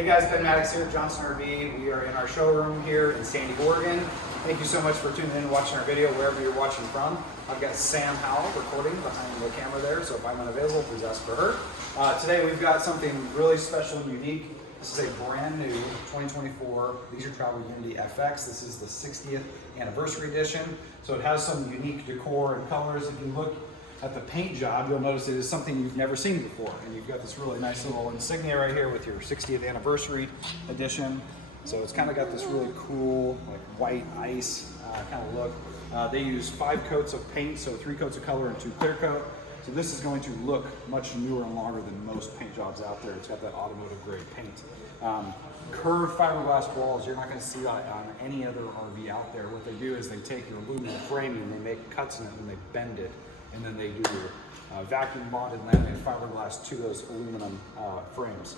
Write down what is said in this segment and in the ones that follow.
Hey guys, Ben Maddox here at Johnson RV. We are in our showroom here in Sandy, Oregon. Thank you so much for tuning in and watching our video wherever you're watching from. I've got Sam Howell recording behind the camera there, so if I'm unavailable, please ask for her. Today we've got something really special and unique. This is a brand new 2024 Leisure Travel Unity FX. This is the 60th anniversary edition, so it has some unique decor and colors. If you look at the paint job, you'll notice it is something you've never seen before. And you've got this really nice little insignia right here with your 60th anniversary edition. So it's kind of got this really cool, like white ice kind of look. They use 5 coats of paint, so 3 coats of color and 2 clear coat. So this is going to look much newer and longer than most paint jobs out there. It's got that automotive grade paint. Curved fiberglass walls, you're not going to see that on any other RV out there. What they do is they take your aluminum framing and they make cuts in it and they bend it. And then they do your vacuum bonded laminated fiberglass to those aluminum frames.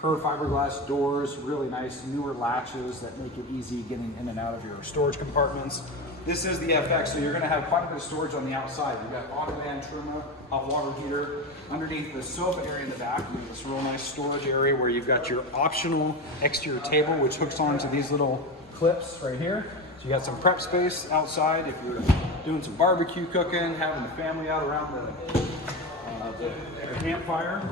Curved fiberglass doors, really nice newer latches that make it easy getting in and out of your storage compartments. This is the FX, so you're going to have quite a bit of storage on the outside. You've got ottoman, trimmer, hot water heater. Underneath the sofa area in the back, you have this real nice storage area where you've got your optional exterior table, which hooks onto these little clips right here. So you got some prep space outside if you're doing some barbecue cooking, having the family out around the campfire.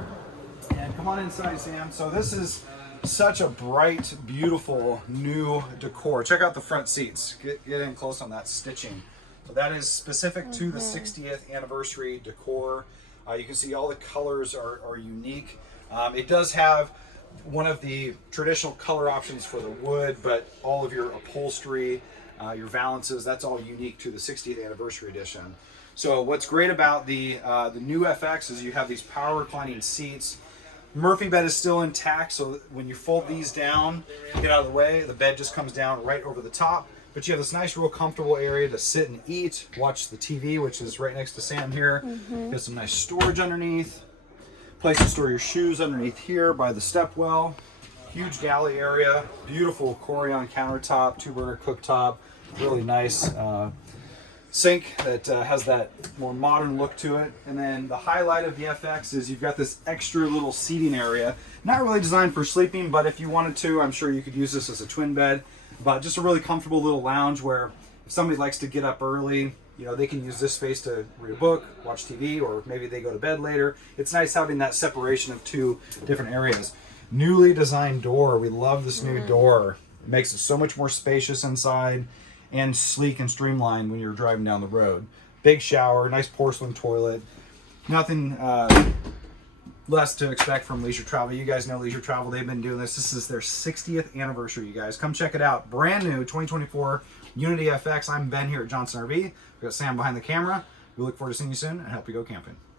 And come on inside, Sam. So this is such a bright, beautiful new decor. Check out the front seats. Get in close on that stitching. So that is specific to the 60th anniversary decor. You can see all the colors are unique. It does have one of the traditional color options for the wood, but all of your upholstery, your valances, that's all unique to the 60th anniversary edition. So what's great about the new FX is you have these power reclining seats. Murphy bed is still intact, so when you fold these down, get out of the way, the bed just comes down right over the top. But you have this nice, real comfortable area to sit and eat, watch the TV, which is right next to Sam here. You have some nice storage underneath. Place to store your shoes underneath here by the stepwell. Huge galley area, beautiful Corian countertop, 2-burner cooktop, really nice sink that has that more modern look to it. And then the highlight of the FX is you've got this extra little seating area. Not really designed for sleeping, but if you wanted to, I'm sure you could use this as a twin bed. But just a really comfortable little lounge where if somebody likes to get up early, you know, they can use this space to read a book, watch TV, or maybe they go to bed later. It's nice having that separation of 2 different areas. Newly designed door. We love this new door. It makes it so much more spacious inside and sleek and streamlined when you're driving down the road. Big shower, nice porcelain toilet. Nothing less to expect from Leisure Travel. You guys know Leisure Travel. They've been doing this. This is their 60th anniversary, you guys. Come check it out. Brand new 2024 Unity FX. I'm Ben here at Johnson RV. We've got Sam behind the camera. We look forward to seeing you soon and help you go camping.